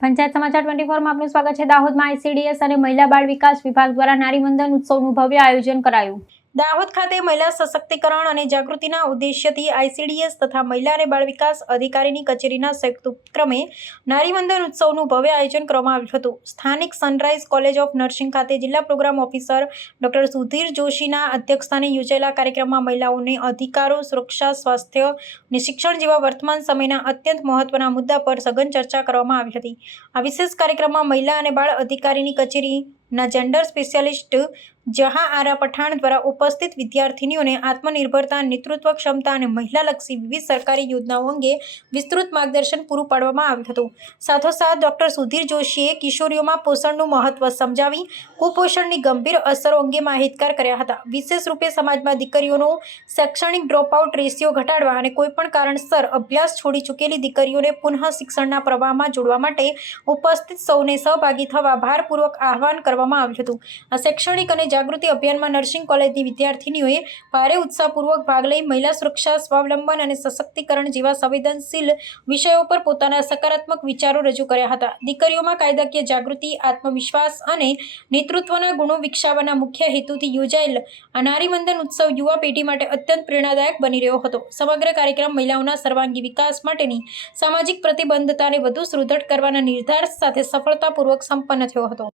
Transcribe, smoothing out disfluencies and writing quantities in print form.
પંચાયત સમાચાર 24 માં આપનું સ્વાગત છે। દાહોદમાં આઈસીડીએસ અને મહિલા બાળ વિકાસ વિભાગ દ્વારા નારીવંદન ઉત્સવનું ભવ્ય આયોજન કરાયું। દાહોદ ખાતે મહિલા સશક્તિકરણ અને જાગૃતિના ઉદ્દેશ્યથી આઈસીડીએસ તથા મહિલા અને બાળ વિકાસ અધિકારીની કચેરીના સંયુક્ત ઉપક્રમે નારીવંદન ઉત્સવનું ભવ્ય આયોજન કરવામાં આવ્યું હતું। સ્થાનિક સનરાઈઝ કોલેજ ઓફ નર્સિંગ ખાતે જિલ્લા પ્રોગ્રામ ઓફિસર ડોક્ટર સુધીર જોશીના અધ્યક્ષસ્થાને યોજાયેલા કાર્યક્રમમાં મહિલાઓને અધિકારો, સુરક્ષા, સ્વાસ્થ્ય અને શિક્ષણ જેવા વર્તમાન સમયના અત્યંત મહત્વના મુદ્દા પર સઘન ચર્ચા કરવામાં આવી હતી। આ વિશેષ કાર્યક્રમમાં મહિલા અને બાળ અધિકારીની કચેરીના જેન્ડર સ્પેશિયાલિસ્ટ જહાં આરા પઠાણ દ્વારા ઉપસ્થિત વિદ્યાર્થીનીઓને આત્મનિર્ભરતા, નેતૃત્વ ક્ષમતા અને મહિલાલક્ષી વિવિધ સરકારી યોજનાઓ અંગે વિસ્તૃત માર્ગદર્શન પૂરું પાડવામાં આવ્યું હતું। સાથોસાથ ડોક્ટર સુધીર જોશીએ કિશોરીઓમાં પોષણનું મહત્વ સમજાવી કુપોષણની ગંભીર અસરો અંગે માહિતગાર કર્યા હતા। વિશેષ રૂપે સમાજમાં દીકરીઓનો શૈક્ષણિક ડ્રોપઆઉટ રેશિયો ઘટાડવા અને કોઈપણ કારણસર અભ્યાસ છોડી ચૂકેલી દીકરીઓને પુનઃ શિક્ષણના પ્રવાહમાં જોડવા માટે ઉપસ્થિત સૌને સહભાગી થવા ભારપૂર્વક આહવાન કરવામાં આવ્યું હતું। આ શૈક્ષણિક અને જાગૃતિ અભિયાનમાં નર્સિંગ કોલેજની વિદ્યાર્થીનીઓએ ભારે ઉત્સાહપૂર્વક ભાગ લઈ મહિલા સુરક્ષા, સ્વાવલંબન અને સશક્તિકરણ જેવા સંવેદનશીલ વિષયો પર પોતાના સકારાત્મક વિચારો રજૂ કર્યા હતા। દીકરીઓમાં કાયદાકીય જાગૃતિ, આત્મવિશ્વાસ અને નેતૃત્વના ગુણો વિકસાવવાના મુખ્ય હેતુથી યોજાયેલ આ નારીવંદન ઉત્સવ યુવા પેઢી માટે અત્યંત પ્રેરણાદાયક બની રહ્યો હતો। સમગ્ર કાર્યક્રમ મહિલાઓના સર્વાંગી વિકાસ માટેની સામાજિક પ્રતિબદ્ધતાને વધુ સુદૃઢ કરવાના નિર્ધાર સાથે સફળતાપૂર્વક સંપન્ન થયો હતો।